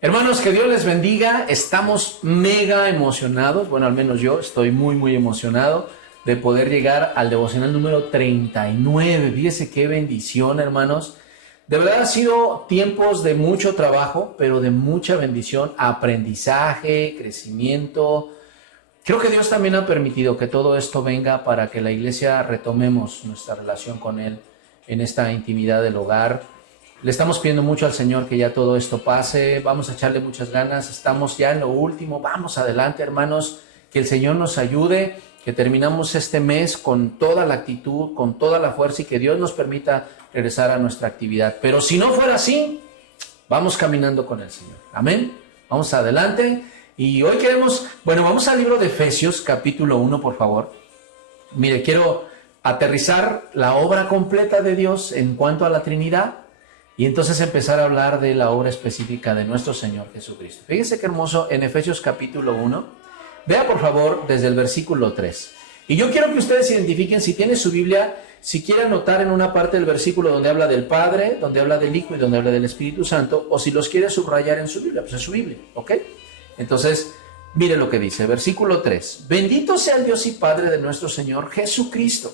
Hermanos, que Dios les bendiga. Estamos mega emocionados. Bueno, al menos yo estoy muy emocionado de poder llegar al devocional número 39. Fíjese qué bendición, hermanos. De verdad ha sido tiempos de mucho trabajo, pero de mucha bendición, aprendizaje, crecimiento. Creo que Dios también ha permitido que todo esto venga para que la iglesia retomemos nuestra relación con Él en esta intimidad del hogar. Le estamos pidiendo mucho al Señor que ya todo esto pase. Vamos a echarle muchas ganas. Estamos ya en lo último. Vamos adelante, hermanos. Que el Señor nos ayude. Que terminamos este mes con toda la actitud, con toda la fuerza y que Dios nos permita regresar a nuestra actividad. Pero si no fuera así, vamos caminando con el Señor. Amén. Vamos adelante. Y hoy vamos al libro de Efesios, capítulo 1, por favor. Mire, quiero aterrizar la obra completa de Dios en cuanto a la Trinidad. Y entonces empezar a hablar de la obra específica de nuestro Señor Jesucristo. Fíjese qué hermoso en Efesios capítulo 1. Vea por favor desde el versículo 3. Y yo quiero que ustedes identifiquen, si tiene su Biblia, si quiere anotar en una parte del versículo donde habla del Padre, donde habla del Hijo y donde habla del Espíritu Santo, o si los quiere subrayar en su Biblia, pues es su Biblia, ¿ok? Entonces, mire lo que dice, versículo 3. Bendito sea el Dios y Padre de nuestro Señor Jesucristo,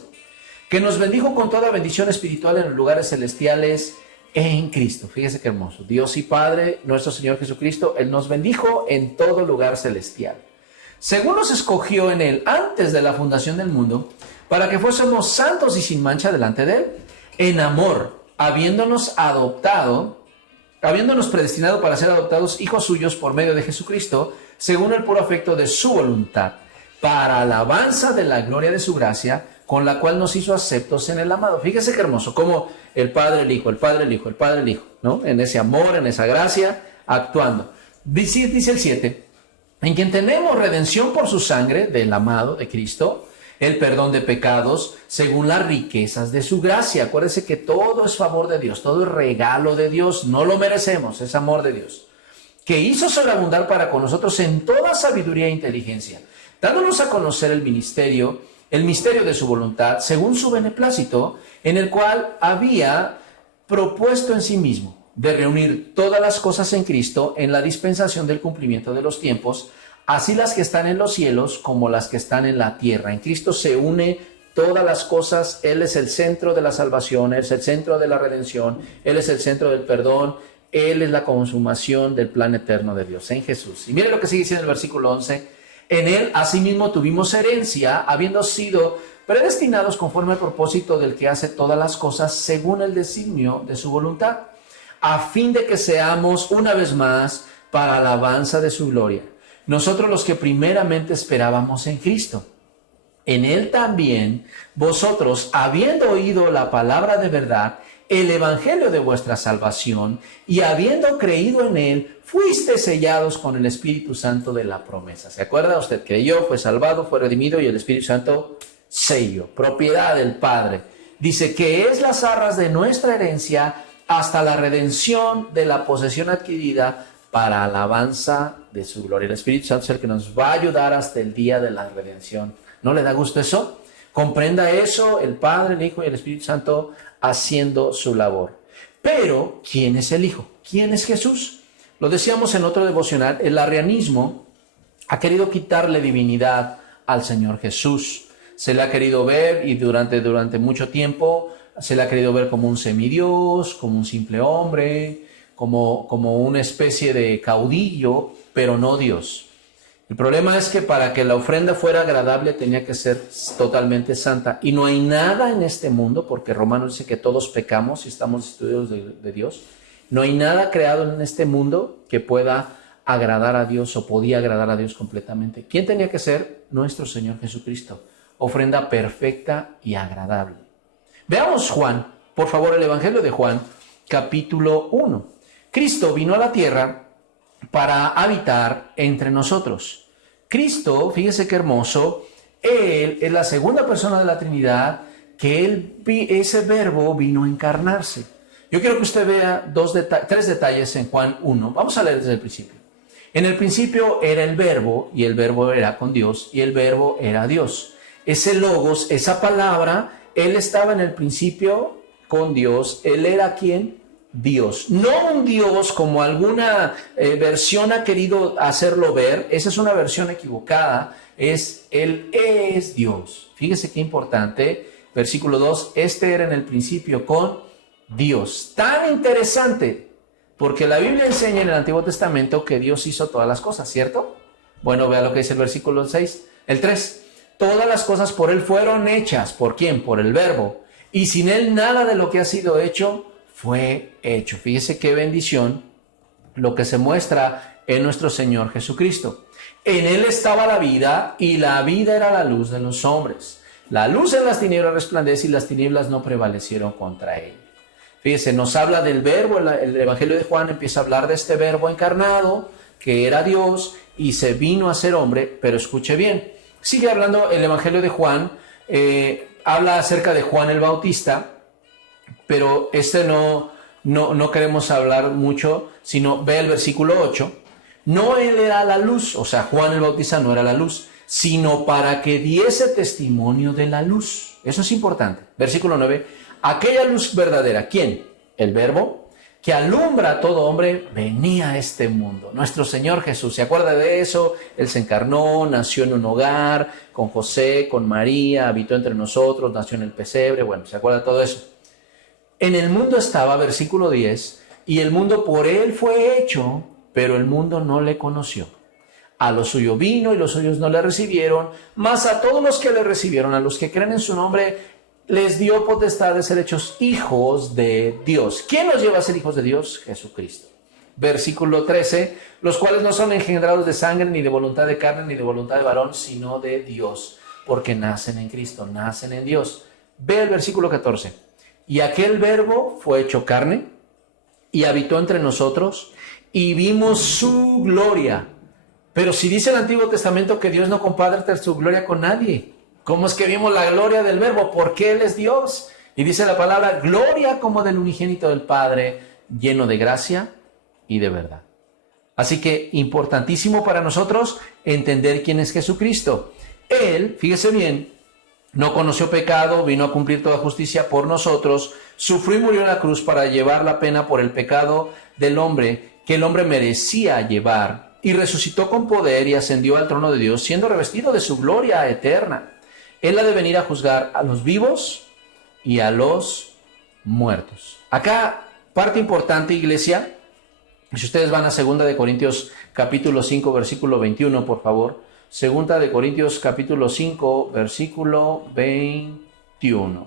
que nos bendijo con toda bendición espiritual en los lugares celestiales en Cristo. Fíjese qué hermoso. Dios y Padre, nuestro Señor Jesucristo, Él nos bendijo en todo lugar celestial. Según nos escogió en Él antes de la fundación del mundo, para que fuésemos santos y sin mancha delante de Él, en amor, habiéndonos predestinado para ser adoptados hijos suyos por medio de Jesucristo, según el puro afecto de su voluntad, para alabanza de la gloria de su gracia, con la cual nos hizo aceptos en el amado. Fíjese qué hermoso, como el Padre, el Hijo, el Padre, el Hijo, el Padre, el Hijo, ¿no? En ese amor, en esa gracia, actuando. Dice el 7, en quien tenemos redención por su sangre, del amado, de Cristo, el perdón de pecados, según las riquezas de su gracia. Acuérdese que todo es favor de Dios, todo es regalo de Dios, no lo merecemos, es amor de Dios. Que hizo sobreabundar para con nosotros en toda sabiduría e inteligencia, dándonos a conocer el misterio de su voluntad, según su beneplácito, en el cual había propuesto en sí mismo de reunir todas las cosas en Cristo en la dispensación del cumplimiento de los tiempos, así las que están en los cielos como las que están en la tierra. En Cristo se une todas las cosas. Él es el centro de la salvación, Él es el centro de la redención, Él es el centro del perdón, Él es la consumación del plan eterno de Dios en Jesús. Y mire lo que sigue diciendo el versículo 11. En Él asimismo tuvimos herencia, habiendo sido predestinados conforme al propósito del que hace todas las cosas según el designio de su voluntad, a fin de que seamos una vez más para alabanza de su gloria. Nosotros los que primeramente esperábamos en Cristo. En Él también vosotros, habiendo oído la palabra de verdad, el evangelio de vuestra salvación, y habiendo creído en Él, fuiste sellados con el Espíritu Santo de la promesa. ¿Se acuerda? Usted creyó, fue salvado, fue redimido, y el Espíritu Santo, sello, propiedad del Padre. Dice que es las arras de nuestra herencia hasta la redención de la posesión adquirida para alabanza de su gloria. El Espíritu Santo es el que nos va a ayudar hasta el día de la redención. ¿No le da gusto eso? Comprenda eso, el Padre, el Hijo y el Espíritu Santo haciendo su labor. Pero, ¿quién es el Hijo? ¿Quién es Jesús? Lo decíamos en otro devocional, el arrianismo ha querido quitarle divinidad al Señor Jesús. Se le ha querido ver, y durante mucho tiempo se le ha querido ver como un semidios, como un simple hombre, como una especie de caudillo, pero no Dios. El problema es que para que la ofrenda fuera agradable tenía que ser totalmente santa. Y no hay nada en este mundo, porque Romanos dice que todos pecamos y estamos destituidos de Dios. No hay nada creado en este mundo que pueda agradar a Dios o podía agradar a Dios completamente. ¿Quién tenía que ser? Nuestro Señor Jesucristo. Ofrenda perfecta y agradable. Veamos Juan, por favor, el Evangelio de Juan, capítulo 1. Cristo vino a la tierra para habitar entre nosotros. Cristo, fíjese qué hermoso, Él es la segunda persona de la Trinidad, que ese verbo vino a encarnarse. Yo quiero que usted vea tres detalles en Juan 1. Vamos a leer desde el principio. En el principio era el verbo, y el verbo era con Dios, y el verbo era Dios. Ese logos, esa palabra, Él estaba en el principio con Dios. Él era ¿quién? Dios. No un Dios como alguna versión ha querido hacerlo ver. Esa es una versión equivocada. Él es Dios. Fíjese qué importante. Versículo 2. Este era en el principio con Dios. Tan interesante. Porque la Biblia enseña en el Antiguo Testamento que Dios hizo todas las cosas, ¿cierto? Bueno, vea lo que dice el versículo 6. El 3. Todas las cosas por Él fueron hechas. ¿Por quién? Por el Verbo. Y sin Él nada de lo que ha sido hecho fue hecho. Fíjese qué bendición lo que se muestra en nuestro Señor Jesucristo. En Él estaba la vida y la vida era la luz de los hombres. La luz en las tinieblas resplandece y las tinieblas no prevalecieron contra Él. Fíjese, nos habla del Verbo, el Evangelio de Juan empieza a hablar de este Verbo encarnado, que era Dios y se vino a ser hombre, pero escuche bien, sigue hablando el Evangelio de Juan, habla acerca de Juan el Bautista, pero no queremos hablar mucho, sino ve el versículo 8. No él era la luz, o sea, Juan el Bautista no era la luz, sino para que diese testimonio de la luz. Eso es importante. Versículo 9. Aquella luz verdadera, ¿quién? El Verbo, que alumbra a todo hombre, venía a este mundo. Nuestro Señor Jesús, ¿se acuerda de eso? Él se encarnó, nació en un hogar, con José, con María, habitó entre nosotros, nació en el pesebre, bueno, ¿se acuerda de todo eso? En el mundo estaba, versículo 10, y el mundo por Él fue hecho, pero el mundo no le conoció. A lo suyo vino y los suyos no le recibieron, mas a todos los que le recibieron, a los que creen en su nombre, les dio potestad de ser hechos hijos de Dios. ¿Quién nos lleva a ser hijos de Dios? Jesucristo. Versículo 13, los cuales no son engendrados de sangre, ni de voluntad de carne, ni de voluntad de varón, sino de Dios, porque nacen en Cristo, nacen en Dios. Ve el versículo 14. Y aquel Verbo fue hecho carne y habitó entre nosotros y vimos su gloria. Pero si dice el Antiguo Testamento que Dios no comparte su gloria con nadie, ¿cómo es que vimos la gloria del Verbo? Porque Él es Dios. Y dice la palabra, gloria como del unigénito del Padre, lleno de gracia y de verdad. Así que importantísimo para nosotros entender quién es Jesucristo. Él, fíjese bien, no conoció pecado, vino a cumplir toda justicia por nosotros, sufrió y murió en la cruz para llevar la pena por el pecado del hombre, que el hombre merecía llevar, y resucitó con poder y ascendió al trono de Dios, siendo revestido de su gloria eterna. Él ha de venir a juzgar a los vivos y a los muertos. Acá, parte importante, iglesia, si ustedes van a 2 de Corintios capítulo 5, versículo 21, por favor. 2 de Corintios capítulo 5, versículo 21.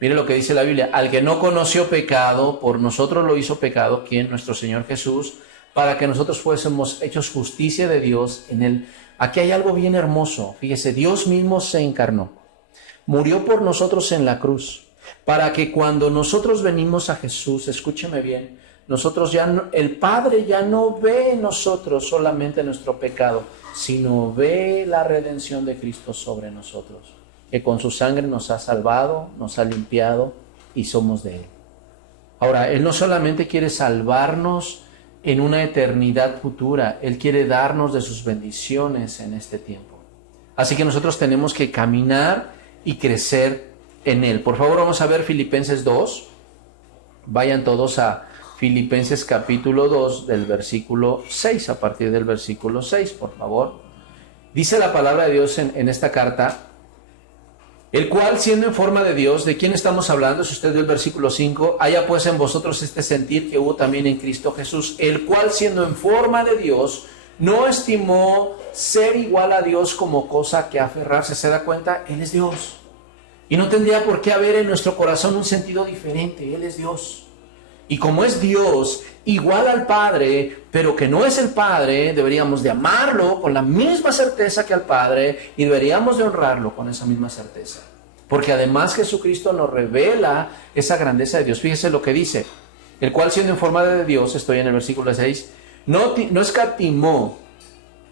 Mire lo que dice la Biblia. Al que no conoció pecado, por nosotros lo hizo pecado, ¿quién? Nuestro Señor Jesús, para que nosotros fuésemos hechos justicia de Dios en él. Aquí hay algo bien hermoso. Fíjese, Dios mismo se encarnó. Murió por nosotros en la cruz, para que cuando nosotros venimos a Jesús, escúcheme bien, el Padre ya no ve en nosotros solamente nuestro pecado, sino ve la redención de Cristo sobre nosotros, que con su sangre nos ha salvado, nos ha limpiado y somos de Él. Ahora, Él no solamente quiere salvarnos en una eternidad futura, Él quiere darnos de sus bendiciones en este tiempo. Así que nosotros tenemos que caminar y crecer en Él. Por favor, vamos a ver Filipenses 2. Vayan todos a Filipenses capítulo 2 del versículo 6, a partir del versículo 6, por favor. Dice la palabra de Dios en esta carta, el cual siendo en forma de Dios, ¿de quién estamos hablando? Si usted ve el versículo 5, haya pues en vosotros este sentir que hubo también en Cristo Jesús, el cual siendo en forma de Dios, no estimó ser igual a Dios como cosa que aferrarse. ¿Se da cuenta? Él es Dios. Y no tendría por qué haber en nuestro corazón un sentido diferente. Él es Dios. Y como es Dios, igual al Padre, pero que no es el Padre, deberíamos de amarlo con la misma certeza que al Padre y deberíamos de honrarlo con esa misma certeza. Porque además Jesucristo nos revela esa grandeza de Dios. Fíjese lo que dice, el cual siendo en forma de Dios, estoy en el versículo 6, no escatimó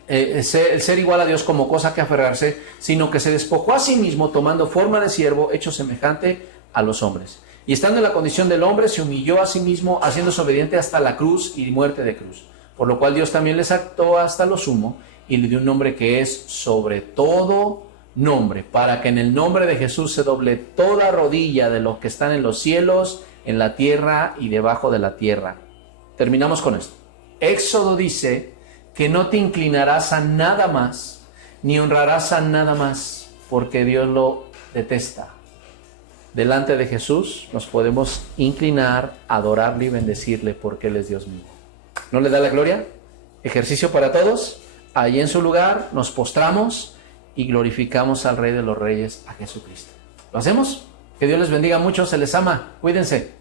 el ser igual a Dios como cosa que aferrarse, sino que se despojó a sí mismo tomando forma de siervo, hecho semejante a los hombres. Y estando en la condición del hombre, se humilló a sí mismo, haciéndose obediente hasta la cruz y muerte de cruz. Por lo cual Dios también le exaltó hasta lo sumo y le dio un nombre que es sobre todo nombre, para que en el nombre de Jesús se doble toda rodilla de los que están en los cielos, en la tierra y debajo de la tierra. Terminamos con esto. Éxodo dice que no te inclinarás a nada más, ni honrarás a nada más, porque Dios lo detesta. Delante de Jesús nos podemos inclinar, adorarle y bendecirle porque Él es Dios mismo. ¿No le da la gloria? Ejercicio para todos. Allí en su lugar nos postramos y glorificamos al Rey de los Reyes, a Jesucristo. ¿Lo hacemos? Que Dios les bendiga mucho, se les ama. Cuídense.